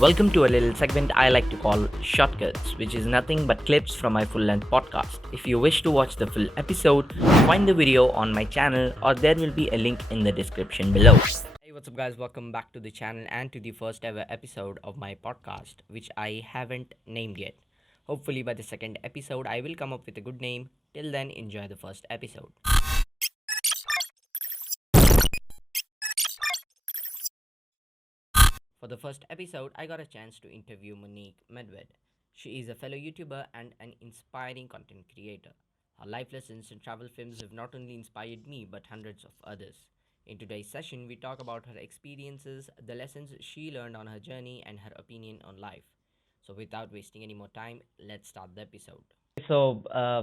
Welcome to a little segment I like to call Shortcuts, which is nothing but clips from my full length podcast. If you wish to watch the full episode, find the video on my channel or there will be a link in the description below. Hey, what's up, guys? Welcome back to the channel and to the first ever episode of my podcast, which I haven't named yet. Hopefully, by the second episode, I will come up with a good name. Till then, enjoy the first episode. For the first episode, I got a chance to interview Monique MEDVED. She is a fellow YouTuber and an inspiring content creator. Her life lessons and travel films have not only inspired me but hundreds of others. In today's session, we talk about her experiences, the lessons she learned on her journey, and her opinion on life. So, without wasting any more time, let's start the episode.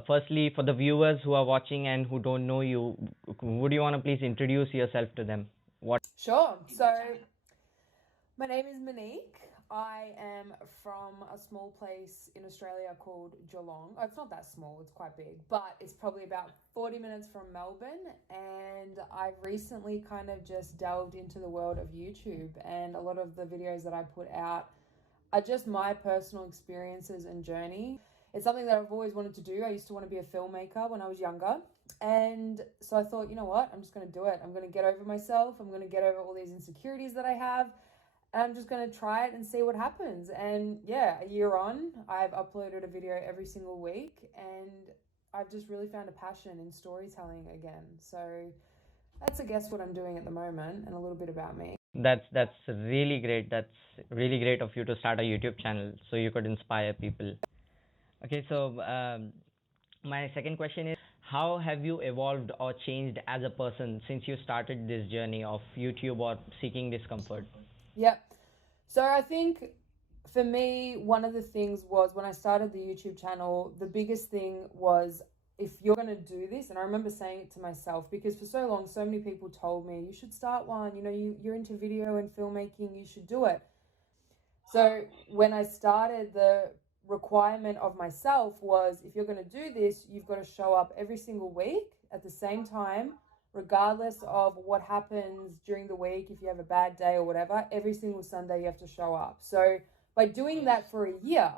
Firstly, for the viewers who are watching and who don't know you, would you want to please introduce yourself to them? Sure. So, my name is Monique. I am from a small place in Australia called Geelong. Oh, it's not that small, it's quite big, but it's probably about 40 minutes from Melbourne. And I've recently kind of just delved into the world of YouTube, and a lot of the videos that I put out are just my personal experiences and journey. It's something that I've always wanted to do. I used to want to be a filmmaker when I was younger. And so I thought, you know what, I'm just going to do it. I'm going to get over myself. I'm going to get over all these insecurities that I have. And I'm just going to try it and see what happens. And yeah, a year on, I've uploaded a video every single week. And I've just really found a passion in storytelling again. So that's, I guess, what I'm doing at the moment and a little bit about me. That's really great. That's really great of you to start a YouTube channel so you could inspire people. Okay, so my second question is, how have you evolved or changed as a person since you started this journey of YouTube or seeking discomfort? Yep. So I think for me, one of the things was when I started the YouTube channel, the biggest thing was, if you're going to do this, and I remember saying it to myself, because for so long, so many people told me, you should start one, you're into video and filmmaking, you should do it. So when I started, the requirement of myself was, if you're going to do this, you've got to show up every single week at the same time, regardless of what happens during the week. If you have a bad day or whatever, every single Sunday you have to show up. So by doing that for a year,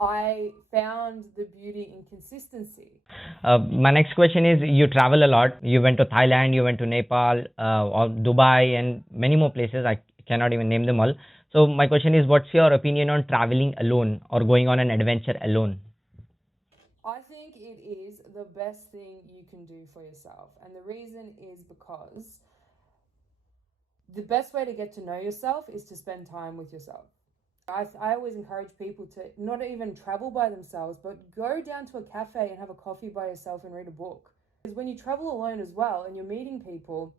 I found the beauty in consistency. My next question is, you travel a lot. You went to Thailand, you went to Nepal, or Dubai, and many more places. I cannot even name them all. So my question is, what's your opinion on traveling alone or going on an adventure alone? I think it is the best thing you can do for yourself. And the reason is because the best way to get to know yourself is to spend time with yourself. I always encourage people to not even travel by themselves, but go down to a cafe and have a coffee by yourself and read a book. Because when you travel alone as well and you're meeting people,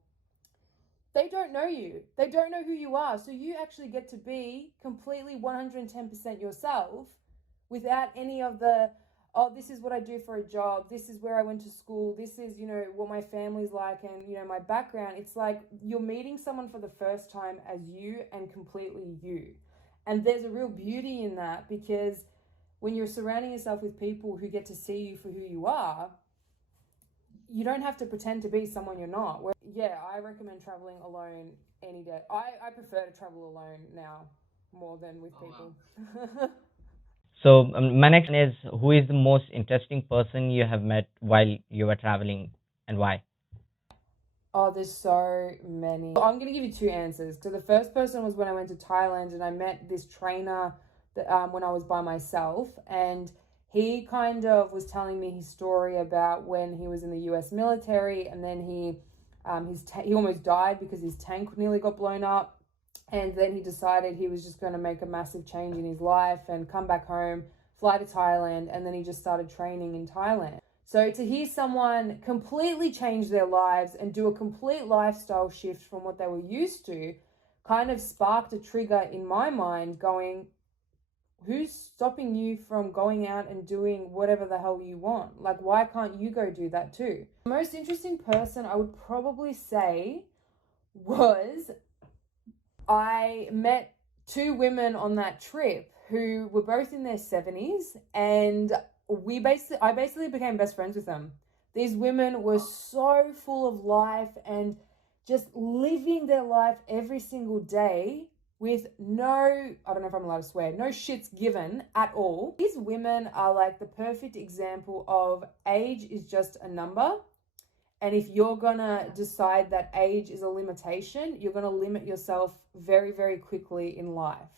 they don't know you. They don't know who you are. So you actually get to be completely 110% yourself without any of the, oh, this is what I do for a job, this is where I went to school, this is, what my family's like and, my background. It's like you're meeting someone for the first time as you and completely you. And there's a real beauty in that, because when you're surrounding yourself with people who get to see you for who you are, you don't have to pretend to be someone you're not. Yeah, I recommend traveling alone any day. I prefer to travel alone now more than with people. Wow. So my next one is, who is the most interesting person you have met while you were traveling, and why? Oh, there's so many. I'm going to give you two answers. So the first person was when I went to Thailand and I met this trainer that, when I was by myself, and he kind of was telling me his story about when he was in the US military, and then he almost died because his tank nearly got blown up. And then he decided he was just going to make a massive change in his life and come back home, fly to Thailand, and then he just started training in Thailand. So to hear someone completely change their lives and do a complete lifestyle shift from what they were used to kind of sparked a trigger in my mind going, who's stopping you from going out and doing whatever the hell you want? Like, why can't you go do that too? The most interesting person I would probably say was, I met two women on that trip who were both in their 70s, and I basically became best friends with them. These women were so full of life and just living their life every single day with no, I don't know if I'm allowed to swear, no shits given at all. These women are like the perfect example of age is just a number. And if you're gonna decide that age is a limitation, you're gonna limit yourself very, very quickly in life.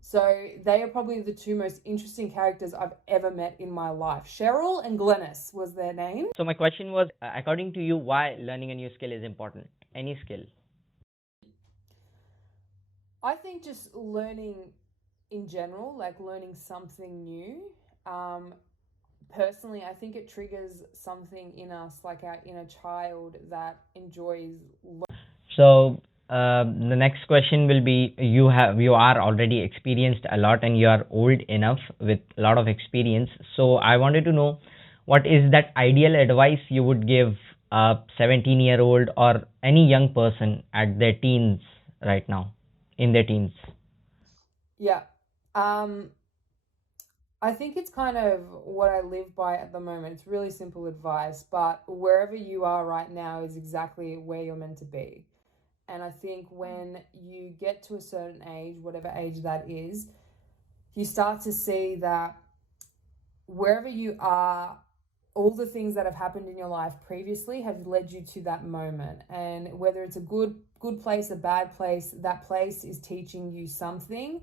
So they are probably the two most interesting characters I've ever met in my life. Cheryl and Glennis was their name. So my question was, according to you, why learning a new skill is important? Any skill. I think just learning in general, like learning something new. Personally, I think it triggers something in us, like our inner child that enjoys. So the next question will be, you are already experienced a lot and you are old enough with a lot of experience. So I wanted to know, what is that ideal advice you would give a 17-year-old or any young person at their teens right now, in their teens? Yeah. I think it's kind of what I live by at the moment. It's really simple advice, but wherever you are right now is exactly where you're meant to be. And I think when you get to a certain age, whatever age that is, you start to see that wherever you are, all the things that have happened in your life previously have led you to that moment. And whether it's a good place, a bad place, that place is teaching you something.